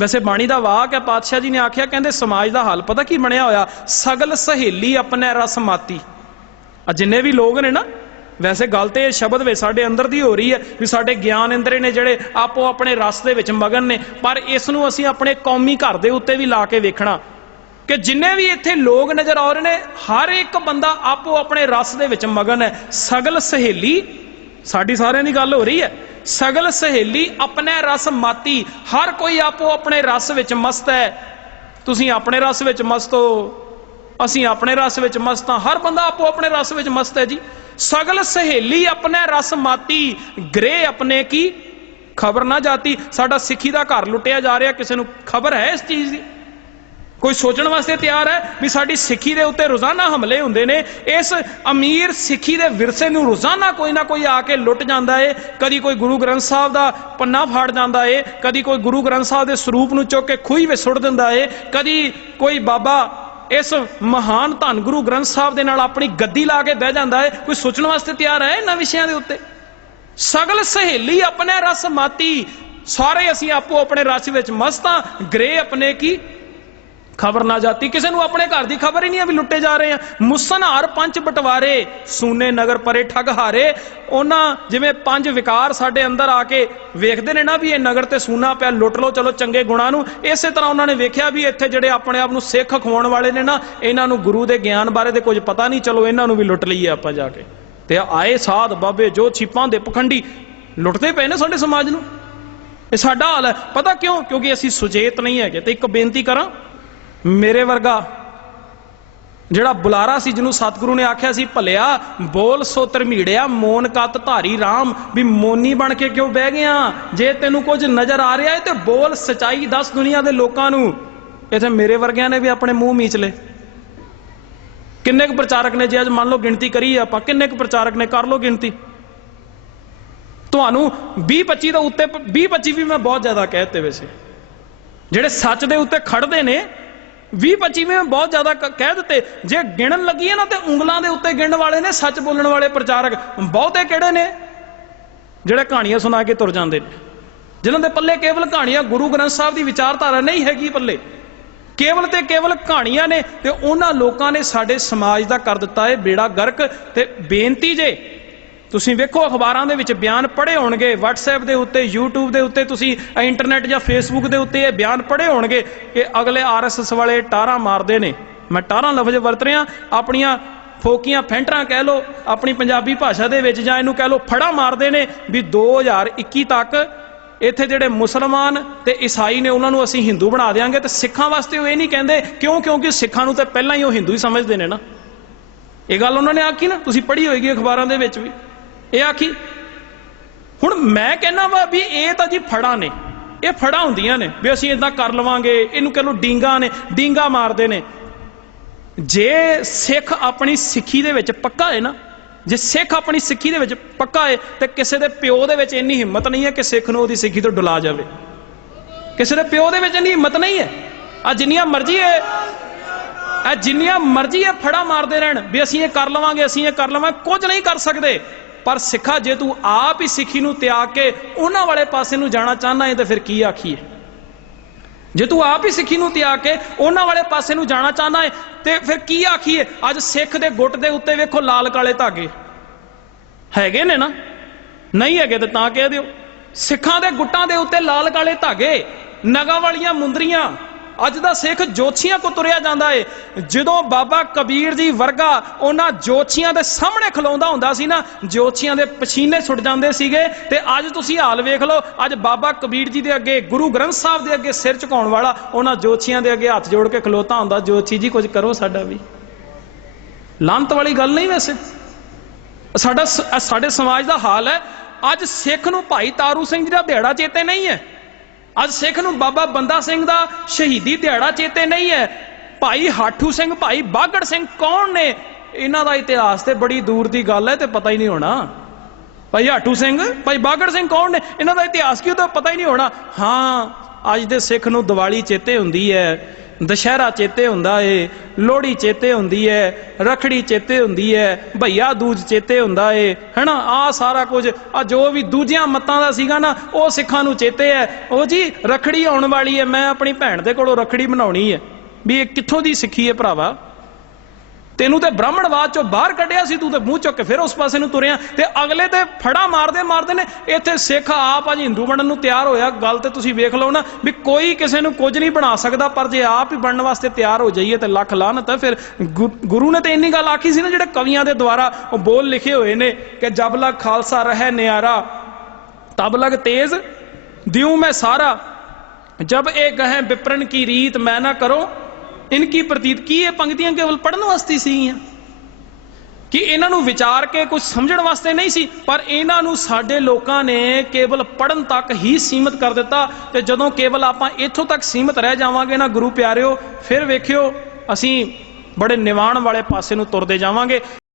ਵੈਸੇ ਬਾਣੀ ਦਾ ਵਾਕ ਹੈ, ਪਾਤਸ਼ਾਹ ਜੀ ਨੇ ਆਖਿਆ, ਕਹਿੰਦੇ ਸਮਾਜ ਦਾ ਹਾਲ, ਪਤਾ ਕੀ ਬਣਿਆ ਹੋਇਆ? ਸਗਲ ਸਹੇਲੀ ਆਪਣੇ ਰਸ ਮਾਤੀ। ਆ ਜਿੰਨੇ ਵੀ ਲੋਕ ਨੇ ਨਾ, ਵੈਸੇ ਗੱਲ ਤੇ ਇਹ ਸ਼ਬਦ ਵਿੱਚ ਸਾਡੇ ਅੰਦਰ ਦੀ ਹੋ ਰਹੀ ਹੈ ਵੀ ਸਾਡੇ ਗਿਆਨ ਇੰਦਰੇ ਨੇ ਜਿਹੜੇ ਆਪੋ ਆਪਣੇ ਰਸ ਦੇ ਵਿੱਚ ਮਗਨ ਨੇ, ਪਰ ਇਸ ਨੂੰ ਅਸੀਂ ਆਪਣੇ ਕੌਮੀ ਘਰ ਦੇ ਉੱਤੇ ਵੀ ਲਾ ਕੇ ਵੇਖਣਾ। ਕਿ ਜਿੰਨੇ ਵੀ ਇੱਥੇ ਲੋਕ ਨਜ਼ਰ ਆ ਰਹੇ ਨੇ, ਹਰ ਇੱਕ ਬੰਦਾ ਆਪੋ ਆਪਣੇ ਰਸ ਦੇ ਵਿੱਚ ਮਗਨ ਹੈ। ਸਗਲ ਸਹੇਲੀ, ਸਾਡੀ ਸਾਰਿਆਂ ਦੀ ਗੱਲ ਹੋ ਰਹੀ ਹੈ। ਸਗਲ ਸਹੇਲੀ ਆਪਣੇ ਰਸ ਮਾਤੀ, ਹਰ ਕੋਈ ਆਪੋ ਆਪਣੇ ਰਸ ਵਿੱਚ ਮਸਤ ਹੈ। ਤੁਸੀਂ ਆਪਣੇ ਰਸ ਵਿੱਚ ਮਸਤ ਹੋ। ਅਸੀਂ ਆਪਣੇ ਰਸ ਵਿੱਚ ਮਸਤ ਹਾਂ। ਹਰ ਬੰਦਾ ਆਪੋ ਆਪਣੇ ਰਸ ਵਿੱਚ ਮਸਤ ਹੈ ਜੀ। ਸਗਲ ਸਹੇਲੀ ਆਪਣੇ ਰਸ ਮਾਤੀ ਗ੍ਰੇ ਆਪਣੇ ਕੀ? ਖਬਰ ਨਾ ਜਾਤੀ। ਸਾਡਾ ਸਿੱਖੀ ਦਾ ਘਰ ਲੁੱਟਿਆ ਜਾ ਰਿਹਾ। ਕਿਸੇ ਨੂੰ ਖਬਰ ਹੈ ਇਸ ਚੀਜ਼ ਦੀ? ਕੋਈ ਸੋਚਣ ਵਾਸਤੇ ਤਿਆਰ ਹੈ ਵੀ ਸਾਡੀ ਸਿੱਖੀ ਦੇ ਉੱਤੇ ਰੋਜ਼ਾਨਾ ਹਮਲੇ ਹੁੰਦੇ ਨੇ, ਇਸ ਅਮੀਰ ਸਿੱਖੀ ਦੇ ਵਿਰਸੇ ਨੂੰ ਰੋਜ਼ਾਨਾ ਕੋਈ ਨਾ ਕੋਈ ਆ ਕੇ ਲੁੱਟ ਜਾਂਦਾ ਏ, ਕਦੀ ਕੋਈ ਗੁਰੂ ਗ੍ਰੰਥ ਸਾਹਿਬ ਦਾ ਪੰਨਾ ਫਾੜ ਜਾਂਦਾ ਏ, ਕਦੀ ਕੋਈ ਗੁਰੂ ਗ੍ਰੰਥ ਸਾਹਿਬ ਦੇ ਸਰੂਪ ਨੂੰ ਚੁੱਕ ਕੇ ਖੂਹੀ ਵਿੱਚ ਸੁੱਟ ਦਿੰਦਾ ਏ, ਕਦੀ ਕੋਈ ਬਾਬਾ ਇਸ ਮਹਾਨ ਧੰਨ ਗੁਰੂ ਗ੍ਰੰਥ ਸਾਹਿਬ ਦੇ ਨਾਲ ਆਪਣੀ ਗੱਦੀ ਲਾ ਕੇ ਬਹਿ ਜਾਂਦਾ ਏ, ਕੋਈ ਸੋਚਣ ਵਾਸਤੇ ਤਿਆਰ ਹੈ ਇਹਨਾਂ ਵਿਸ਼ਿਆਂ ਦੇ ਉੱਤੇ? ਸਗਲ ਸਹੇਲੀ ਆਪਣੇ ਰਸ ਮਾਤੀ, ਸਾਰੇ ਅਸੀਂ ਆਪੋ ਆਪਣੇ ਰਸ ਵਿੱਚ ਮਸਤਾਂ ਗ੍ਰੇ ਆਪਣੇ ਕੀ ਖਬਰ ਨਾ ਜਾਤੀ। ਕਿਸੇ ਨੂੰ ਆਪਣੇ ਘਰ ਦੀ ਖਬਰ ਹੀ ਨਹੀਂ ਹੈ ਵੀ ਲੁੱਟੇ ਜਾ ਰਹੇ ਆ। ਮੁਸਨਹਾਰ ਪੰਜ ਬਟਵਾਰੇ, ਸੂਨੇ ਨਗਰ ਪਰੇ ਠੱਗ ਹਾਰੇ। ਉਹਨਾਂ ਜਿਵੇਂ ਪੰਜ ਵਿਕਾਰ ਸਾਡੇ ਅੰਦਰ ਆ ਕੇ ਵੇਖਦੇ ਨੇ ਨਾ ਵੀ ਇਹ ਨਗਰ ਤੇ ਸੂਨਾ ਪਿਆ, ਲੁੱਟ ਲਓ, ਚਲੋ ਚੰਗੇ ਗੁਣਾਂ ਨੂੰ। ਇਸੇ ਤਰ੍ਹਾਂ ਉਹਨਾਂ ਨੇ ਵੇਖਿਆ ਵੀ ਇੱਥੇ ਜਿਹੜੇ ਆਪਣੇ ਆਪ ਨੂੰ ਸਿੱਖ ਖਵਾਉਣ ਵਾਲੇ ਨੇ ਨਾ, ਇਹਨਾਂ ਨੂੰ ਗੁਰੂ ਦੇ ਗਿਆਨ ਬਾਰੇ ਤੇ ਕੁਝ ਪਤਾ ਨਹੀਂ। ਚਲੋ ਇਹਨਾਂ ਨੂੰ ਵੀ ਲੁੱਟ ਲਈਏ ਆਪਾਂ ਜਾ ਕੇ। ਤੇ ਆਏ ਸਾਧ ਬਾਬੇ ਜੋ ਛਿਪਾਂ ਦੇ ਪਖੰਡੀ, ਲੁੱਟਦੇ ਪਏ ਨੇ ਸਾਡੇ ਸਮਾਜ ਨੂੰ। ਇਹ ਸਾਡਾ ਹਾਲ ਹੈ। ਪਤਾ ਕਿਉਂ? ਕਿਉਂਕਿ ਅਸੀਂ ਸੁਚੇਤ ਨਹੀਂ ਹੈਗੇ। ਤੇ ਇੱਕ ਬੇਨਤੀ ਕਰਾਂ ਮੇਰੇ ਵਰਗਾ। ਜਿਹੜਾ ਬੁਲਾਰਾ ਸੀ, ਜਿਹਨੂੰ ਸਤਿਗੁਰੂ ਨੇ ਆਖਿਆ ਸੀ, ਭਲਿਆ, ਬੋਲ ਸੋ ਧਰਮੀੜਿਆ, ਮੋਨ ਕਤ ਧਾਰੀ RAM ਵੀ ਮੋਨੀ ਬਣ ਕੇ ਕਿਉਂ ਬਹਿ ਗਿਆ? ਜੇ ਤੈਨੂੰ ਕੁਝ ਨਜ਼ਰ ਆ ਰਿਹਾ ਹੈ ਤੇ ਬੋਲ ਸਚਾਈ ਦੱਸ ਦੁਨੀਆ ਦੇ ਲੋਕਾਂ ਨੂੰ। ਇਥੇ ਮੇਰੇ ਵਰਗਿਆਂ ਨੇ ਵੀ ਆਪਣੇ ਮੂੰਹ ਮੀਚ ਲਏ। ਕਿੰਨੇ ਕੁ ਪ੍ਰਚਾਰਕ ਨੇ, ਜੇ ਅੱਜ ਮੰਨ ਲਓ ਗਿਣਤੀ ਕਰੀ ਆਪਾਂ, ਕਿੰਨੇ ਕੁ ਪ੍ਰਚਾਰਕ ਨੇ, ਕਰ ਲਓ ਗਿਣਤੀ। ਤੁਹਾਨੂੰ 20 25 ਦੇ ਉੱਤੇ 20 25 ਵੀ ਮੈਂ ਬਹੁਤ ਜ਼ਿਆਦਾ ਕਹਿ ਦਿੱਤੇ ਵੈਸੇ। ਜਿਹੜੇ ਸੱਚ ਦੇ ਉੱਤੇ ਖੜਦੇ ਨੇ 20 25 ਵੀ ਮੈਂ ਬਹੁਤ ਜ਼ਿਆਦਾ ਕ- ਕਹਿ ਦਿੱਤੇ। ਜੇ ਗਿਣਨ ਲੱਗੀਏ ਨਾ, ਤੇ ਉਂਗਲਾਂ ਦੇ ਉੱਤੇ ਗਿਣਨ ਵਾਲੇ ਨੇ, ਸੱਚ ਬੋਲਣ ਵਾਲੇ ਪ੍ਰਚਾਰਕ। ਬਹੁਤੇ ਕਿਹੜੇ ਨੇ? ਜਿਹੜੇ ਕਹਾਣੀਆਂ ਸੁਣਾ ਕੇ ਤੁਰ ਜਾਂਦੇ ਨੇ। ਜਿਨ੍ਹਾਂ ਦੇ ਪੱਲੇ ਕੇਵਲ ਕਹਾਣੀਆਂ, ਗੁਰੂ ਗ੍ਰੰਥ ਸਾਹਿਬ ਦੀ ਵਿਚਾਰਧਾਰਾ ਨਹੀਂ ਹੈਗੀ ਪੱਲੇ। ਕੇਵਲ ਤੇ ਕੇਵਲ ਕਹਾਣੀਆਂ ਨੇ, ਤੇ ਉਹਨਾਂ ਲੋਕਾਂ ਨੇ ਸਾਡੇ ਸਮਾਜ ਦਾ ਕਰ ਦਿੱਤਾ ਹੈ ਬੇੜਾ ਗਰਕ ਤੇ ਬੇਨਤੀ ਜੇ ਤੁਸੀਂ ਵੇਖੋ, ਅਖਬਾਰਾਂ ਦੇ ਵਿੱਚ ਬਿਆਨ ਪੜ੍ਹੇ ਹੋਣਗੇ। WhatsApp ਦੇ ਉੱਤੇ, YouTube ਦੇ ਉੱਤੇ, ਤੁਸੀਂ ਇੰਟਰਨੈਟ ਜਾਂ Facebook ਦੇ ਉੱਤੇ ਇਹ ਬਿਆਨ ਪੜ੍ਹੇ ਹੋਣਗੇ ਕਿ ਅਗਲੇ RSS ਵਾਲੇ ਟਾਰਾਂ ਮਾਰਦੇ ਨੇ। ਮੈਂ ਟਾਰਾਂ ਲਫ਼ਜ਼ ਵਰਤ ਰਿਹਾ, ਆਪਣੀਆਂ ਫੋਕੀਆਂ ਫੈਂਟਰਾਂ ਕਹਿ ਲੋ ਆਪਣੀ ਪੰਜਾਬੀ ਭਾਸ਼ਾ ਦੇ ਵਿੱਚ ਜਾਂ ਇਹਨੂੰ ਕਹਿ ਲੋ ਫੜਾ ਮਾਰਦੇ ਨੇ ਵੀ 2021 ਤੱਕ ਇੱਥੇ ਜਿਹੜੇ ਮੁਸਲਮਾਨ ਤੇ ਈਸਾਈ ਨੇ ਉਹਨਾਂ ਨੂੰ ਅਸੀਂ ਹਿੰਦੂ ਬਣਾ ਦੇਾਂਗੇ ਤੇ ਸਿੱਖਾਂ ਵਾਸਤੇ ਉਹ ਇਹ ਨਹੀਂ ਕਹਿੰਦੇ, ਕਿਉਂ? ਕਿਉਂਕਿ ਸਿੱਖਾਂ ਨੂੰ ਤਾਂ ਪਹਿਲਾਂ ਹੀ ਉਹ ਹਿੰਦੂ ਹੀ ਸਮਝਦੇ ਨੇ ਨਾ। ਇਹ ਗੱਲ ਉਹਨਾਂ ਨੇ ਆਖੀ ਨਾ, ਤੁਸੀਂ ਪੜ੍ਹੀ ਹੋਏਗੀ ਅਖਬਾਰਾਂ ਦੇ ਵਿੱਚ ਵੀ। ਇਹ ਆਖੀ ਹੁਣ ਮੈਂ ਕਹਿੰਦਾ ਵਾ ਵੀ ਇਹ ਤਾਂ ਜੀ ਫੜਾ ਨੇ, ਇਹ ਫੜਾ ਹੁੰਦੀਆਂ ਨੇ ਵੀ ਅਸੀਂ ਇਦਾਂ ਕਰ ਲਵਾਂਗੇ, ਇਹਨੂੰ ਕਹ ਲੋ ਡੀਂਗਾ ਨੇ, ਡੀਂਗਾ ਮਾਰਦੇ ਨੇ। ਜੇ ਸਿੱਖ ਆਪਣੀ ਸਿੱਖੀ ਦੇ ਵਿੱਚ ਪੱਕਾ ਹੈ ਨਾ, ਜੇ ਸਿੱਖ ਆਪਣੀ ਸਿੱਖੀ ਦੇ ਵਿੱਚ ਪੱਕਾ ਹੈ, ਤੇ ਕਿਸੇ ਦੇ ਪਿਓ ਦੇ ਵਿੱਚ ਇੰਨੀ ਹਿੰਮਤ ਨਹੀਂ ਹੈ ਕਿ ਸਿੱਖ ਨੂੰ ਉਹਦੀ ਸਿੱਖੀ ਤੋਂ ਡੁਲਾ ਜਾਵੇ। ਕਿਸੇ ਦੇ ਪਿਓ ਦੇ ਵਿੱਚ ਇੰਨੀ ਹਿੰਮਤ ਨਹੀਂ ਹੈ। ਆ ਜਿੰਨੀਆਂ ਮਰਜ਼ੀ ਹੈ ਇਹ ਜਿੰਨੀਆਂ ਮਰਜ਼ੀ ਹੈ ਫੜਾ ਮਾਰਦੇ ਰਹਿਣ ਵੀ ਅਸੀਂ ਇਹ ਕਰ ਲਵਾਂਗੇ, ਅਸੀਂ ਇਹ ਕਰ ਲਵਾਂਗੇ, ਕੁਝ ਨਹੀਂ ਕਰ ਸਕਦੇ। ਪਰ ਸਿੱਖਾ ਜੇ ਤੂੰ ਆਪ ਹੀ ਸਿੱਖੀ ਨੂੰ ਤਿਆਗ ਕੇ ਉਹਨਾਂ ਵਾਲੇ ਪਾਸੇ ਨੂੰ ਜਾਣਾ ਚਾਹਨਾ ਹੈ ਤਾਂ ਫਿਰ ਕੀ ਆਖੀਏ? ਜੇ ਤੂੰ ਆਪ ਹੀ ਸਿੱਖੀ ਨੂੰ ਤਿਆਗ ਕੇ ਉਹਨਾਂ ਵਾਲੇ ਪਾਸੇ ਨੂੰ ਜਾਣਾ ਚਾਹਨਾ ਹੈ ਤੇ ਫਿਰ ਕੀ ਆਖੀਏ? ਅੱਜ ਸਿੱਖ ਦੇ ਗੁੱਟ ਦੇ ਉੱਤੇ ਵੇਖੋ ਲਾਲ ਕਾਲੇ ਧਾਗੇ। ਹੈਗੇ ਨੇ ਨਾ? ਨਹੀਂ ਹੈਗੇ ਤੇ ਤਾਂ ਕਹਿ ਦਿਓ। ਸਿੱਖਾਂ ਦੇ ਗੁੱਟਾਂ ਦੇ ਉੱਤੇ ਲਾਲ ਕਾਲੇ ਧਾਗੇ, ਨਗਾ ਵਾਲੀਆਂ ਮੁੰਦਰੀਆਂ ਅੱਜ ਦਾ ਸਿੱਖ ਜੋਤਸ਼ੀਆਂ ਕੋ ਤੁਰਿਆ ਜਾਂਦਾ ਏ। ਜਦੋਂ ਬਾਬਾ ਕਬੀਰ ਜੀ ਵਰਗਾ ਉਹਨਾਂ ਜੋਤਸ਼ੀਆਂ ਦੇ ਸਾਹਮਣੇ ਖਲੋਂਦਾ ਹੁੰਦਾ ਸੀ ਨਾ, ਜੋਤਸ਼ੀਆਂ ਦੇ ਪਸੀਨੇ ਸੁੱਟ ਜਾਂਦੇ ਸੀਗੇ ਤੇ ਅੱਜ ਤੁਸੀਂ ਹਾਲ ਵੇਖ ਲਓ, ਅੱਜ ਬਾਬਾ ਕਬੀਰ ਜੀ ਦੇ ਅੱਗੇ, ਗੁਰੂ ਗ੍ਰੰਥ ਸਾਹਿਬ ਦੇ ਅੱਗੇ ਸਿਰ ਝੁਕਾਉਣ ਵਾਲਾ ਉਹਨਾਂ ਜੋਤਸ਼ੀਆਂ ਦੇ ਅੱਗੇ ਹੱਥ ਜੋੜ ਕੇ ਖਲੋਤਾ ਹੁੰਦਾ, ਜੋਤਸ਼ੀ ਜੀ ਕੁਝ ਕਰੋ ਸਾਡਾ ਵੀ। ਲਾਂਤ ਵਾਲੀ ਗੱਲ ਨਹੀਂ ਵੈਸੇ। ਸਾਡਾ ਸਾਡੇ ਸਮਾਜ ਦਾ ਹਾਲ ਹੈ, ਅੱਜ ਸਿੱਖ ਨੂੰ ਭਾਈ ਤਾਰੂ ਸਿੰਘ ਜੀ ਦਾ ਦਿਹਾੜਾ ਚੇਤੇ ਨਹੀਂ ਹੈ। ਅੱਜ ਸਿੱਖ ਨੂੰ ਬਾਬਾ ਬੰਦਾ ਸਿੰਘ ਦਾ ਸ਼ਹੀਦੀ ਦਿਹਾੜਾ ਚੇਤੇ ਨਹੀਂ ਹੈ। ਭਾਈ ਹਾਠੂ ਸਿੰਘ, ਭਾਈ ਬਾਗੜ ਸਿੰਘ ਕੌਣ ਨੇ? ਇਹਨਾਂ ਦਾ ਇਤਿਹਾਸ ਤੇ ਬੜੀ ਦੂਰ ਦੀ ਗੱਲ ਹੈ ਤੇ ਪਤਾ ਹੀ ਨਹੀਂ ਹੋਣਾ। ਭਾਈ ਹਾਠੂ ਸਿੰਘ, ਭਾਈ ਬਾਗੜ ਸਿੰਘ ਕੌਣ ਨੇ? ਇਹਨਾਂ ਦਾ ਇਤਿਹਾਸ ਕੀ ਉਹਦਾ ਪਤਾ ਹੀ ਨਹੀਂ ਹੋਣਾ। ਹਾਂ, ਅੱਜ ਦੇ ਸਿੱਖ ਨੂੰ ਦੀਵਾਲੀ ਚੇਤੇ ਹੁੰਦੀ ਹੈ। ਦੁਸਹਿਰਾ ਚੇਤੇ ਹੁੰਦਾ ਏ ਲੋਹੜੀ ਚੇਤੇ ਹੁੰਦੀ ਹੈ ਰਖੜੀ ਚੇਤੇ ਹੁੰਦੀ ਹੈ ਭਈਆ ਦੂਜ ਚੇਤੇ ਹੁੰਦਾ ਏ ਹੈਨਾ ਆ ਸਾਰਾ ਕੁਝ ਆ ਜੋ ਵੀ ਦੂਜਿਆਂ ਮਤਾਂ ਦਾ ਸੀਗਾ ਨਾ ਉਹ ਸਿੱਖਾਂ ਨੂੰ ਚੇਤੇ ਹੈ ਉਹ ਜੀ ਰਖੜੀ ਆਉਣ ਵਾਲੀ ਹੈ ਮੈਂ ਆਪਣੀ ਭੈਣ ਦੇ ਕੋਲੋਂ ਰਖੜੀ ਬਣਾਉਣੀ ਹੈ ਵੀ ਇਹ ਕਿੱਥੋਂ ਦੀ ਸਿੱਖੀ ਹੈ ਭਰਾਵਾ ਤੈਨੂੰ ਤੇ ਬ੍ਰਾਹਮਣਵਾਦ ਚੋਂ ਬਾਹਰ ਕੱਢਿਆ ਸੀ, ਤੂੰ ਤੇ ਮੂੰਹ ਚੁੱਕ ਕੇ ਫਿਰ ਉਸ ਪਾਸੇ ਨੂੰ ਤੁਰਿਆ ਤੇ ਅਗਲੇ ਤੇ ਫੜਾ ਮਾਰਦੇ ਮਾਰਦੇ ਨੇ, ਇੱਥੇ ਸਿੱਖ ਆਪ ਅੱਜ ਹਿੰਦੂ ਬਣਨ ਨੂੰ ਤਿਆਰ ਹੋਇਆ, ਗੱਲ ਤੇ ਤੁਸੀਂ ਵੇਖ ਲਓ ਨਾ ਵੀ ਕੋਈ ਕਿਸੇ ਨੂੰ ਕੁਝ ਨਹੀਂ ਬਣਾ ਸਕਦਾ, ਪਰ ਜੇ ਆਪ ਹੀ ਬਣਨ ਵਾਸਤੇ ਤਿਆਰ ਹੋ ਜਾਈਏ ਤੇ ਲੱਖ ਲਾਹਨਤ ਹੈ, ਫਿਰ ਗੁਰੂ ਨੇ ਤੇ ਇੰਨੀ ਗੱਲ ਆਖੀ ਸੀ ਨਾ ਜਿਹੜੇ ਕਵੀਆਂ ਦੇ ਦੁਆਰਾ ਉਹ ਬੋਲ ਲਿਖੇ ਹੋਏ ਨੇ ਕਿ ਜਬ ਲਗ ਖਾਲਸਾ ਰਹਿ ਨਿਆਰਾ, ਤਬ ਲਗ ਤੇਜ਼, ਦਿਉ ਮੈਂ ਸਾਰਾ, ਜਬ ਇਹ ਗਹਿ ਵਿਪਰਨ ਕੀ ਰੀਤ ਮੈਂ ਨਾ ਕਰੋ ਇਨਕੀ ਪ੍ਰਤੀਤ ਕੀ ਇਹ ਪੰਕਤੀਆਂ ਕੇਵਲ ਪੜਨ ਵਾਸਤੇ ਸੀਗੀਆਂ ਕਿ ਇਹਨਾਂ ਨੂੰ ਵਿਚਾਰ ਕੇ ਕੁਝ ਸਮਝਣ ਵਾਸਤੇ ਨਹੀਂ ਸੀ ਪਰ ਇਹਨਾਂ ਨੂੰ ਸਾਡੇ ਲੋਕਾਂ ਨੇ ਕੇਵਲ ਪੜਨ ਤੱਕ ਹੀ ਸੀਮਿਤ ਕਰ ਦਿੱਤਾ ਤੇ ਜਦੋਂ ਕੇਵਲ ਆਪਾਂ ਇੱਥੋਂ ਤੱਕ ਸੀਮਿਤ ਰਹਿ ਜਾਵਾਂਗੇ ਨਾ ਗੁਰੂ ਪਿਆਰਿਓ ਫਿਰ ਵੇਖਿਓ ਅਸੀਂ ਬੜੇ ਨਿਵਾਣ ਵਾਲੇ ਪਾਸੇ ਨੂੰ ਤੁਰਦੇ ਜਾਵਾਂਗੇ